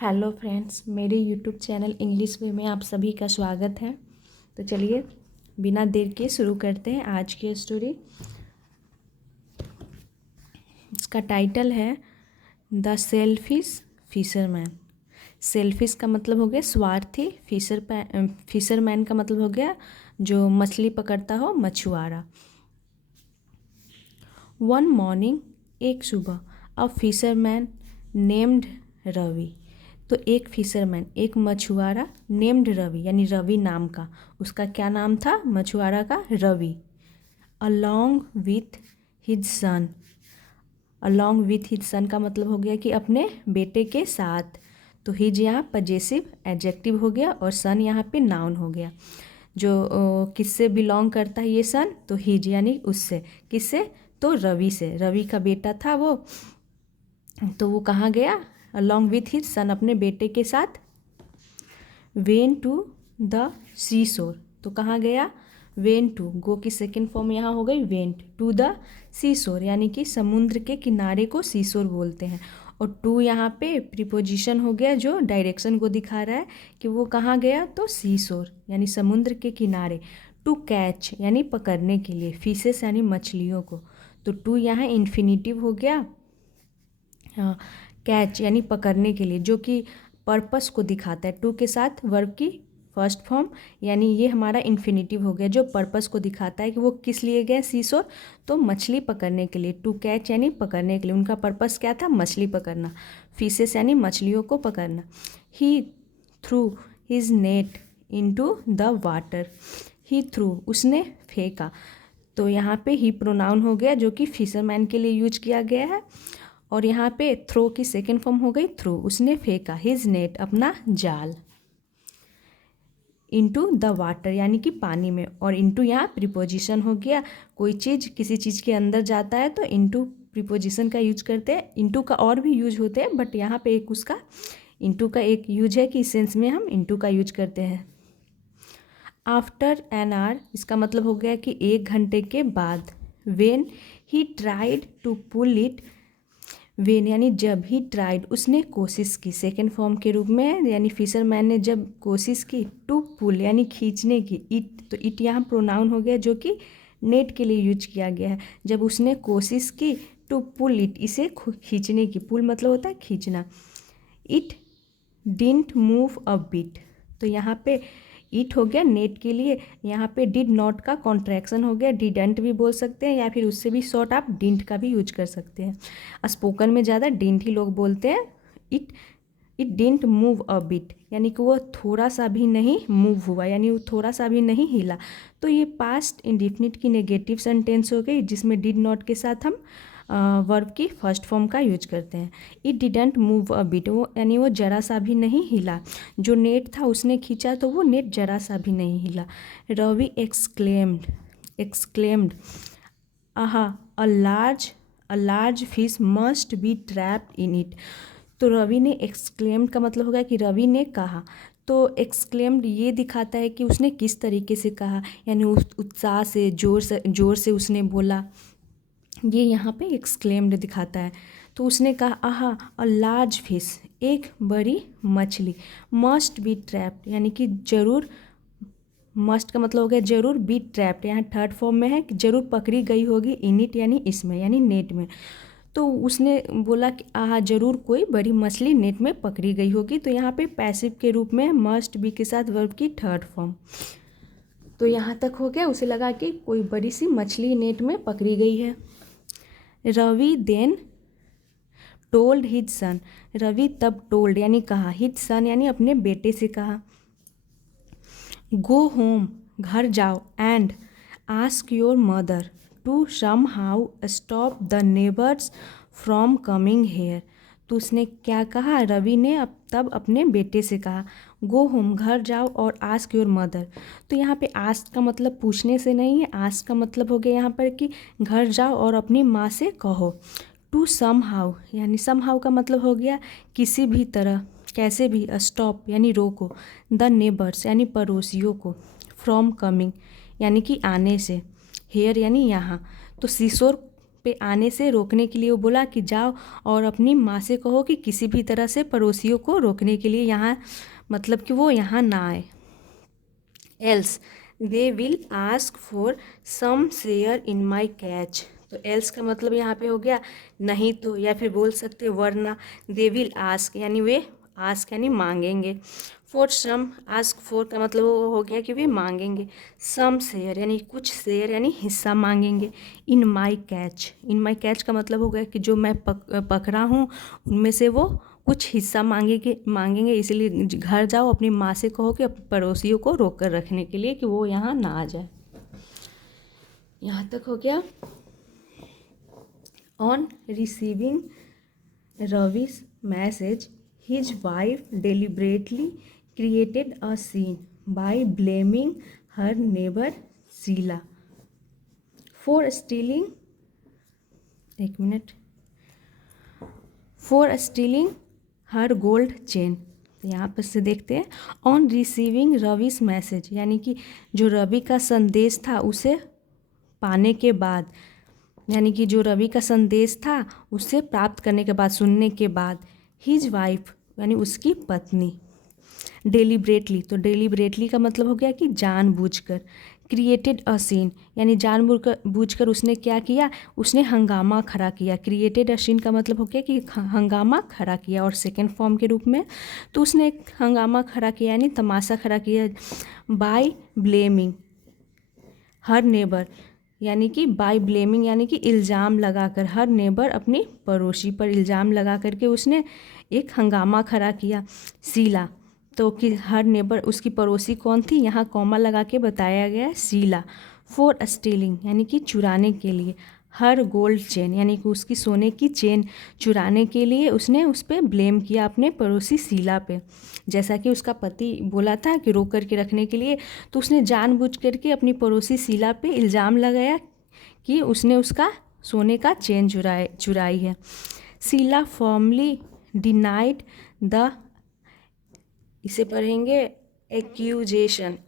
Hello friends, मेरे YouTube channel English वे में आप सभी का स्वागत है। तो चलिए बिना देर के शुरू करते हैं आज की स्टोरी। इसका टाइटल है द सेल्फिश फिशरमैन। सेल्फिश का मतलब हो गया स्वार्थी, फिशरमैन का मतलब हो गया जो मछली पकड़ता हो, मछुआरा। वन मॉर्निंग, एक सुबह, अ फिशरमैन नेम्ड रवि। तो एक फिशरमैन, एक मछुआरा, नेम्ड रवि यानी रवि नाम का, उसका क्या नाम था मछुआरा का? Ravi. Along with his son. Along with his son का मतलब हो गया कि अपने बेटे के साथ। तो हिज यहाँ पजेसिव एडजेक्टिव हो गया और सन यहाँ पे नाउन हो गया। जो किससे बिलोंग करता है ये सन? तो हिज यानी उससे। किससे? तो रवि से। रवि का बेटा था वो, तो वो कहाँ गया? अलॉन्ग विथ हिज सन, अपने बेटे के साथ। वेन टू द सी शोर। तो कहाँ गया? वेन टू, गो की सेकेंड फॉर्म यहाँ हो गई वेंट। टू द सी शोर यानी कि समुद्र के किनारे को सी शोर बोलते हैं। और टू यहाँ पे प्रीपोजिशन हो गया जो डायरेक्शन को दिखा रहा है कि वो कहाँ गया, तो सी शोर यानी समुद्र के किनारे। टू कैच यानी पकड़ने के लिए, फिशेस यानी मछलियों को। तो टू यहाँ इन्फिनिटिव हो गया, कैच यानी पकड़ने के लिए, जो कि पर्पस को दिखाता है। टू के साथ वर्ब की फर्स्ट फॉर्म, यानी ये हमारा इन्फिनिटिव हो गया जो पर्पस को दिखाता है कि वो किस लिए गए सीशोर, तो मछली पकड़ने के लिए। टू कैच यानी पकड़ने के लिए, उनका पर्पस क्या था? मछली पकड़ना। फिशेस यानी मछलियों को पकड़ना। He threw his net into the water. He threw, उसने फेंका। तो यहाँ पे ही प्रोनाउन हो गया जो कि फिशरमैन के लिए यूज किया गया है। और यहाँ पे थ्रो की सेकेंड फॉर्म हो गई थ्रू, उसने फेंका। हिज नेट, अपना जाल। इनटू द वाटर यानी कि पानी में, और इनटू यहाँ प्रीपोजिशन हो गया। कोई चीज़ किसी चीज़ के अंदर जाता है तो इनटू प्रीपोजिशन का यूज करते हैं। इनटू का और भी यूज होते हैं, बट यहाँ पे एक उसका इनटू का एक यूज है कि इस सेंस में हम इनटू का यूज करते हैं। आफ्टर एन आवर, इसका मतलब हो गया कि 1 घंटे के बाद। When he tried to pull it. When यानी जब, ही ट्राइड उसने कोशिश की, सेकेंड फॉर्म के रूप में, यानी फिशरमैन ने जब कोशिश की। टू पुल यानी खींचने की। इट, तो इट यहाँ प्रोनाउन हो गया जो कि नेट के लिए यूज किया गया है। जब उसने कोशिश की टू पुल इट, इसे खींचने की। पुल मतलब होता है खींचना। It didn't move a bit. तो यहाँ पे इट हो गया नेट के लिए, यहाँ पे डिड नॉट का कॉन्ट्रैक्शन हो गया। डिडंट भी बोल सकते हैं या फिर उससे भी शॉर्ट आप डिंट का भी यूज कर सकते हैं। स्पोकन में ज़्यादा डिंट ही लोग बोलते हैं। It didn't move a bit यानी कि वो थोड़ा सा भी नहीं मूव हुआ, यानी वो थोड़ा सा भी नहीं हिला। तो ये पास्ट इंडिफिनिट की नेगेटिव सेंटेंस हो गई जिसमें डिड नॉट के साथ हम वर्ब की फर्स्ट फॉर्म का यूज करते हैं। It didn't move a bit, वो यानी वो जरा सा भी नहीं हिला। जो नेट था उसने खींचा तो वो नेट जरा सा भी नहीं हिला। रवि एक्सक्लेम्ड आहा a large fish must be trapped in it. तो रवि ने एक्सक्लेम्ड का मतलब होगा कि रवि ने कहा। तो एक्सक्लेम्ड ये दिखाता है कि उसने किस तरीके से कहा, यानी उत्साह से, जोर से उसने बोला। ये यहाँ पे एक्सक्लेम्ड दिखाता है। तो उसने कहा आहा अ लार्ज फिश, एक बड़ी मछली। मस्ट बी ट्रैप्ड यानी कि जरूर, मस्ट का मतलब हो गया जरूर, बी ट्रैप्ड यहाँ थर्ड फॉर्म में है कि जरूर पकड़ी गई होगी। इन इट यानी इसमें, यानी नेट में। तो उसने बोला कि आहा जरूर कोई बड़ी मछली नेट में पकड़ी गई होगी। तो यहाँ पे पैसिव के रूप में मस्ट बी के साथ वर्ब की थर्ड फॉर्म। तो यहाँ तक हो गया, उसे लगा कि कोई बड़ी सी मछली नेट में पकड़ी गई है। Ravi then told his son. Ravi तब टोल्ड यानी कहा, हिज सन यानी अपने बेटे से कहा। गो होम, घर जाओ, and ask your mother to somehow stop the neighbours from coming here. तो उसने क्या कहा? रवि ने तब अपने बेटे से कहा गो होम, घर जाओ, और आस्क योर मदर। तो यहाँ पे आस्क का मतलब पूछने से नहीं है। आस्क का मतलब हो गया यहाँ पर कि घर जाओ और अपनी माँ से कहो। टू सम हाउ यानी सम हाउ का मतलब हो गया किसी भी तरह, कैसे भी। स्टॉप यानी रोको। द नेबर्स यानी पड़ोसियों को। फ्रॉम कमिंग यानी कि आने से। हेयर यानी यहाँ। तो सीशोर पे आने से रोकने के लिए वो बोला कि जाओ और अपनी माँ से कहो कि किसी भी तरह से पड़ोसियों को रोकने के लिए यहाँ मतलब कि वो यहाँ ना आए। Else they will ask for some share in my catch. तो एल्स का मतलब यहाँ पे हो गया नहीं तो, या फिर बोल सकते वरना। दे विल आस्क यानी वे आस्क यानी मांगेंगे। फॉर सम आस्क फॉर का मतलब वो हो गया कि वे मांगेंगे। सम शेयर यानी कुछ शेयर यानी हिस्सा मांगेंगे। इन माई कैच का मतलब हो गया कि जो मैं पकड़ा हूँ उनमें से वो कुछ हिस्सा मांगेंगे। इसलिए घर जाओ अपनी माँ से कहो कि पड़ोसियों को रोक कर रखने के लिए कि वो यहाँ ना आ जाए। यहाँ तक हो गया। On receiving Ravi's message his wife deliberately created a scene by blaming her neighbor Sheila for stealing her gold chain। यहाँ पर से देखते हैं ऑन रिसीविंग रवि's मैसेज यानी कि जो रवि का संदेश था उसे पाने के बाद, यानी कि जो रवि का संदेश था उसे प्राप्त करने के बाद, सुनने के बाद, हिज वाइफ यानी उसकी पत्नी, डेलिब्रेटली, तो डेलिब्रेटली का मतलब हो गया कि जानबूझकर, क्रिएटेड अ सीन यानी जानबूझकर उसने क्या किया, उसने हंगामा खड़ा किया। क्रिएटेड अ सीन का मतलब हो गया कि हंगामा खड़ा किया, और सेकेंड फॉर्म के रूप में तो उसने एक हंगामा खड़ा किया यानी तमाशा खड़ा किया। बाय ब्लेमिंग हर नेबर यानी कि बाय ब्लेमिंग यानी कि इल्ज़ाम लगाकर, हर नेबर अपनी पड़ोसी पर इल्ज़ाम लगा करके उसने एक हंगामा खड़ा किया। शीला तो कि हर नेबर उसकी पड़ोसी कौन थी, यहाँ कॉमा लगा के बताया गया है शीला। फॉर स्टीलिंग यानी कि चुराने के लिए। हर गोल्ड चेन यानी कि उसकी सोने की चेन चुराने के लिए उसने उस पर ब्लेम किया, अपने पड़ोसी शीला पे। जैसा कि उसका पति बोला था कि रोक करके रखने के लिए, तो उसने जानबूझ करके अपनी पड़ोसी शीला पे इल्ज़ाम लगाया कि उसने उसका सोने का चेन चुराई है। शीला फॉर्मली डिनाइड द, इसे पढ़ेंगे एक्यूजेशन।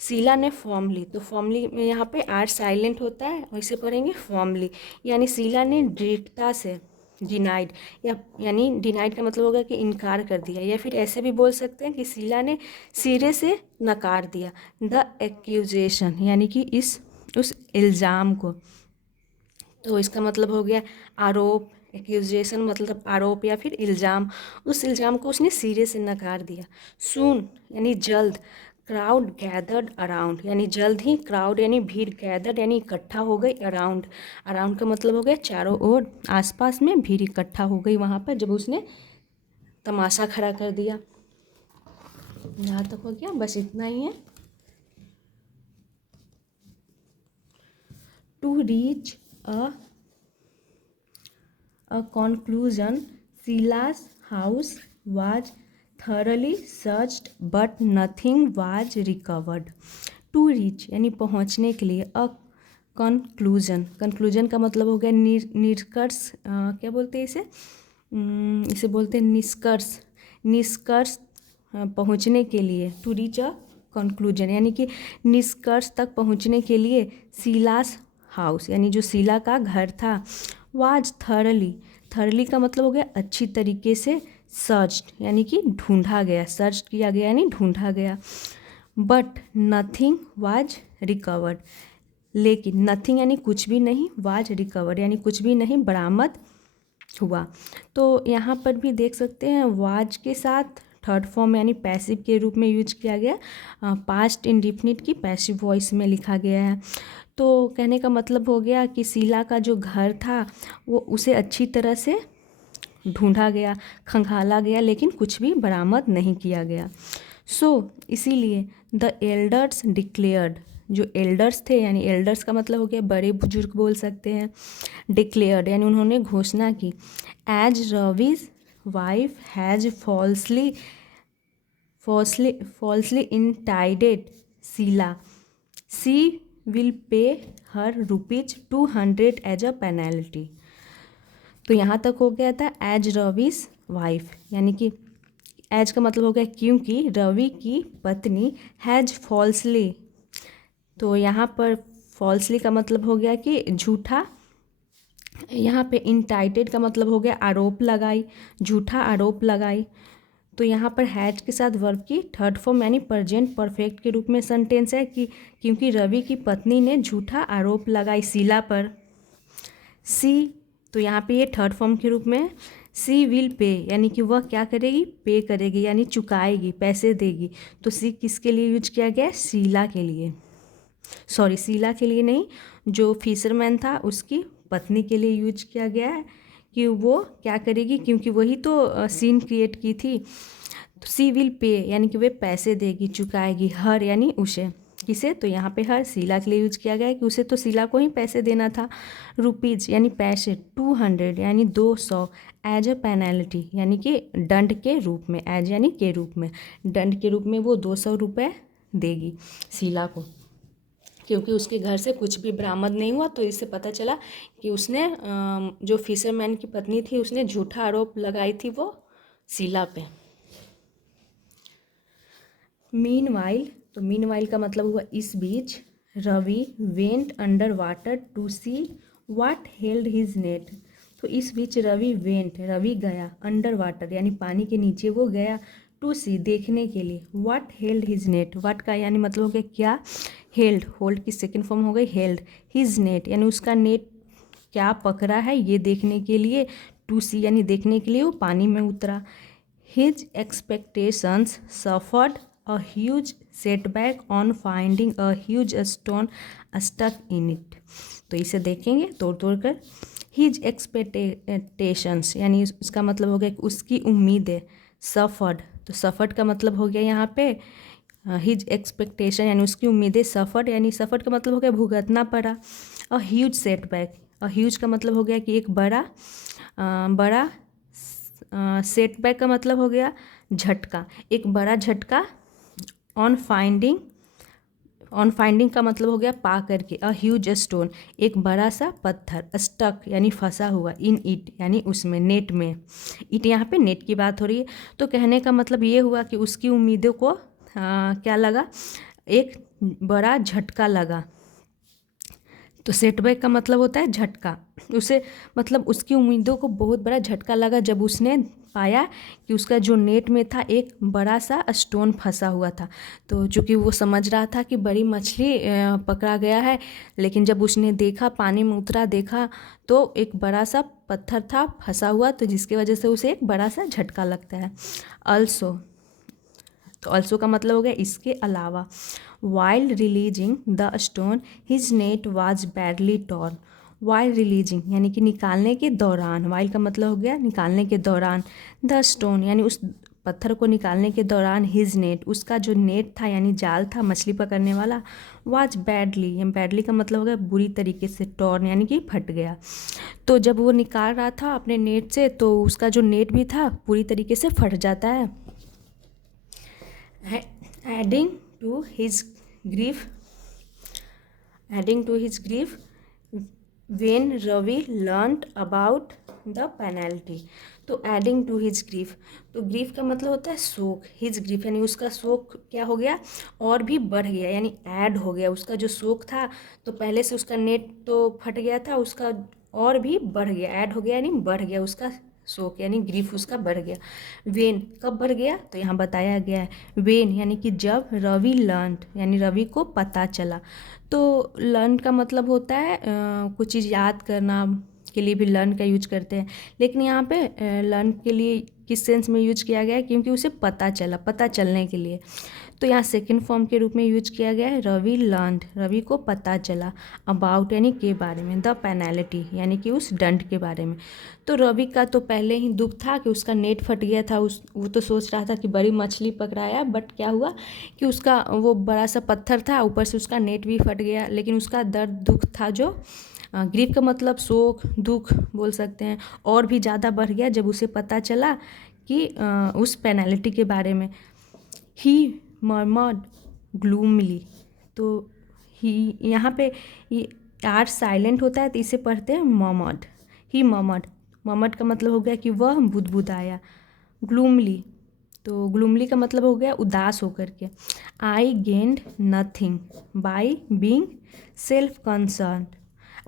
शीला ने फॉर्मली, तो फॉर्मली में यहाँ पे आर साइलेंट होता है, और इसे पढ़ेंगे फॉर्मली यानी शीला ने दृढ़ता से, डिनाइड यानी डिनाइड का मतलब होगा कि इनकार कर दिया, या फिर ऐसे भी बोल सकते हैं कि शीला ने सिरे से नकार दिया द एक्यूजेशन यानी कि उस इल्ज़ाम को। तो इसका मतलब हो गया आरोप, एक्यूजेशन मतलब आरोप या फिर इल्ज़ाम, उस इल्ज़ाम को उसने सिरे से नकार दिया। सून यानी जल्द, क्राउड गैदर्ड अराउंड यानी जल्द ही, क्राउड यानी भीड़, गैदर्ड यानी इकट्ठा हो गई, अराउंड का मतलब हो गया चारों ओर, आसपास में भीड़ इकट्ठा हो गई वहाँ पर जब उसने तमाशा खड़ा कर दिया। यहाँ तक हो गया, बस इतना ही है। To reach a conclusion, Sheila's house was thoroughly searched but nothing was recovered। To reach यानी पहुंचने के लिए, a conclusion का मतलब हो गया निष्कर्ष, क्या बोलते हैं इसे बोलते हैं निष्कर्ष पहुंचने के लिए। टू रीच अ कंक्लूजन यानी कि निष्कर्ष तक पहुंचने के लिए। शीलास हाउस यानी जो शीला का घर था, वाज थरली का मतलब हो गया अच्छी तरीके से, सर्च्ड यानी कि ढूंढा गया, सर्च किया गया यानी ढूंढा गया। बट नथिंग वाज रिकवर्ड, लेकिन नथिंग यानी कुछ भी नहीं, वाज रिकवर्ड यानी कुछ भी नहीं बरामद हुआ। तो यहाँ पर भी देख सकते हैं वाज के साथ थर्ड फॉर्म यानी पैसिव के रूप में यूज किया गया, पास्ट इंडिफिनिट की पैसिव वॉइस में लिखा गया है। तो कहने का मतलब हो गया कि शीला का जो घर था वो उसे अच्छी तरह से ढूंढा गया, खंगाला गया, लेकिन कुछ भी बरामद नहीं किया गया। इसीलिए द एल्डर्स डिक्लेयर्ड, जो एल्डर्स थे यानी एल्डर्स का मतलब हो गया बड़े बुजुर्ग बोल सकते हैं, डिक्लेयर्ड यानी उन्होंने घोषणा की। As Ravi's wife has falsely indicted Sheela, she will pay her ₹200 as a penalty. तो यहाँ तक हो गया था एज रवि's वाइफ यानी कि एज का मतलब हो गया क्योंकि रवि की पत्नी, हैज फॉल्सली, तो यहाँ पर फॉल्सली का मतलब हो गया कि झूठा। यहाँ पे इंटाइटेड का मतलब हो गया आरोप लगाई, झूठा आरोप लगाई। तो यहाँ पर हैज के साथ वर्ब की थर्ड फॉर्म यानी प्रेजेंट परफेक्ट के रूप में सेंटेंस है कि क्योंकि रवि की पत्नी ने झूठा आरोप लगाई शीला पर। सी, तो यहाँ पे ये थर्ड फॉर्म के रूप में सी विल पे, यानी कि वह क्या करेगी, पे करेगी यानी चुकाएगी, पैसे देगी। तो सी किसके लिए यूज किया गया है, शीला के लिए, सॉरी शीला के लिए नहीं, जो फिशरमैन था उसकी पत्नी के लिए यूज किया गया है कि वो क्या करेगी, क्योंकि वही तो सीन क्रिएट की थी। तो सी विल पे यानी कि वे पैसे देगी, चुकाएगी, हर यानी उसे, किसे, तो यहाँ पे हर शीला के लिए यूज किया गया है कि उसे तो शीला को ही पैसे देना था। रुपीज यानी पैसे, 200 यानी 200, एज अ पेनल्टी यानी कि दंड के रूप में, एज यानी के रूप में, दंड के रूप में वो 200 रुपये देगी शीला को, क्योंकि उसके घर से कुछ भी बरामद नहीं हुआ। तो इससे पता चला कि उसने जो फिशरमैन की पत्नी थी उसने झूठा आरोप लगाई थी वो शीला पे। मीनवाइल, तो मीनवाइल का मतलब हुआ इस बीच, Ravi went under water to see what held his net. तो इस बीच रवि वेंट, रवि गया, अंडर वाटर यानी पानी के नीचे वो गया, टू सी देखने के लिए, what held his net, what का यानी मतलब हो गया क्या, हेल्ड, होल्ड की सेकेंड फॉर्म हो गई हेल्ड, हिज नेट यानी उसका नेट क्या पकड़ा है ये देखने के लिए, टू सी यानी देखने के लिए वो पानी में उतरा। His expectations suffered a huge setback on finding a huge stone stuck in it। तो इसे देखेंगे तोड़ तोड़ कर। हिज एक्सपेक्टेशंस यानी उसका मतलब हो गया कि उसकी उम्मीदें, सफर्ड, तो सफर्ड का मतलब हो गया यहाँ पे हिज एक्सपेक्टेशन यानी उसकी उम्मीदें, सफर्ड यानी सफर्ड का मतलब हो गया भुगतना पड़ा। A huge setback, a huge का मतलब हो गया कि एक बड़ा, बड़ा, सेटबैक का मतलब हो गया झटका, एक बड़ा झटका। ऑन फाइंडिंग, ऑन फाइंडिंग का मतलब हो गया पा करके, अ ह्यूज स्टोन एक बड़ा सा पत्थर, स्टक यानी फंसा हुआ, इन इट यानी उसमें, नेट में, इट यहाँ पे नेट की बात हो रही है। तो कहने का मतलब ये हुआ कि उसकी उम्मीदों को क्या लगा, एक बड़ा झटका लगा। तो सेटबैक का मतलब होता है झटका, उसे मतलब उसकी उम्मीदों को बहुत बड़ा झटका लगा जब उसने पाया कि उसका जो नेट में था एक बड़ा सा स्टोन फंसा हुआ था। तो चूँकि वो समझ रहा था कि बड़ी मछली पकड़ा गया है, लेकिन जब उसने देखा, पानी में उतरा, देखा तो एक बड़ा सा पत्थर था फंसा हुआ, तो जिसकी वजह से उसे एक बड़ा सा झटका लगता है। अल्सो, तो अल्सो का मतलब हो गया इसके अलावा। Wild releasing the stone his net was badly torn. While releasing यानी कि निकालने के दौरान, वाइल का मतलब हो गया निकालने के दौरान, द स्टोन यानी उस पत्थर को निकालने के दौरान, हिज नेट उसका जो नेट था यानी जाल था मछली पकड़ने वाला, वाज बैडली, बैडली का मतलब हो गया बुरी तरीके से, टॉर्न यानी कि फट गया। तो जब वो निकाल रहा था अपने नेट से तो उसका जो नेट भी था पूरी तरीके से फट जाता है। Adding to his grief, adding to his grief when Ravi learned about the penalty. तो एडिंग टू हिज ग्रीफ, तो ग्रीफ का मतलब होता है शोक, हिज ग्रीफ यानी उसका शोक क्या हो गया, और भी बढ़ गया यानी ऐड हो गया। उसका जो शोक था, तो पहले से उसका नेट तो फट गया था, उसका और भी बढ़ गया, ऐड हो गया यानी बढ़ गया उसका शोक, यानी ग्रीफ उसका बढ़ गया। वेन कब बढ़ गया, तो यहाँ बताया गया है वेन यानी कि जब रवि लर्नड यानी रवि को पता चला। तो लर्न का मतलब होता है कुछ चीज़ याद करना के लिए भी लर्न का यूज करते हैं, लेकिन यहाँ पे लर्न के लिए किस सेंस में यूज किया गया है, क्योंकि उसे पता चला, पता चलने के लिए। तो यहाँ सेकंड फॉर्म के रूप में यूज किया गया है रवि लर्नड, रवि को पता चला, अबाउट यानी के बारे में, द पेनल्टी यानी कि उस दंड के बारे में। तो रवि का तो पहले ही दुख था कि उसका नेट फट गया था, वो तो सोच रहा था कि बड़ी मछली पकड़ाया, बट क्या हुआ कि उसका वो बड़ा सा पत्थर था, ऊपर से उसका नेट भी फट गया, लेकिन उसका दर्द दुख था जो ग्रीफ का मतलब शोक, दुख बोल सकते हैं, और भी ज़्यादा बढ़ गया जब उसे पता चला कि उस पेनल्टी के बारे में। ही मर्मर्ड ग्लूमली, तो ही यहाँ पे आर साइलेंट होता है तो इसे पढ़ते हैं मर्मर्ड। ही मर्मर्ड, मर्मर्ड का मतलब हो गया कि वह बुदबुदाया, ग्लूमली तो ग्लूमली का मतलब हो गया उदास होकर के। I gained nothing by being self concerned.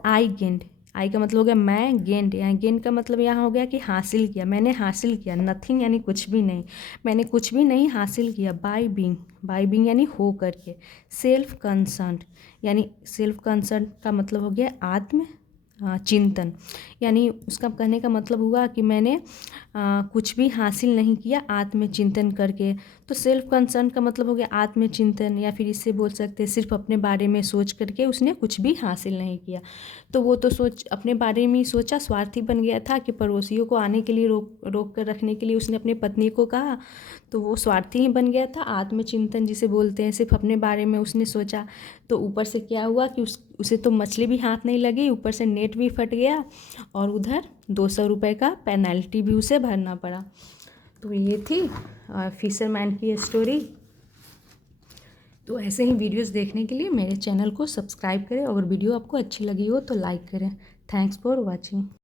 I gained, I का मतलब हो गया मैं, गेंड यहाँ गेंड का मतलब यहाँ हो गया कि हासिल किया, मैंने हासिल किया। नथिंग यानी कुछ भी नहीं, मैंने कुछ भी नहीं हासिल किया। बाई बीइंग यानी हो करके। सेल्फ कंसर्न यानी सेल्फ कंसर्न का मतलब हो गया आत्म चिंतन, यानी उसका कहने का मतलब हुआ कि मैंने कुछ भी हासिल नहीं किया आत्मचिंतन करके। तो सेल्फ कंसर्न का मतलब हो गया आत्मचिंतन, या फिर इससे बोल सकते हैं सिर्फ अपने बारे में सोच करके उसने कुछ भी हासिल नहीं किया। तो वो तो सोच अपने बारे में ही सोचा, स्वार्थी बन गया था कि पड़ोसियों को आने के लिए रोक कर रखने के लिए उसने अपनी पत्नी को कहा, तो वो स्वार्थी ही बन गया था। आत्मचिंतन जिसे बोलते हैं, सिर्फ अपने बारे में उसने सोचा। तो ऊपर से क्या हुआ कि उसे तो मछली भी हाथ नहीं लगी, ऊपर से नेट भी फट गया, और उधर 200 रुपये का पेनल्टी भी उसे भरना पड़ा। तो ये थी फिशरमैन की स्टोरी। तो ऐसे ही वीडियोस देखने के लिए मेरे चैनल को सब्सक्राइब करें, और वीडियो आपको अच्छी लगी हो तो लाइक करें। Thanks for watching.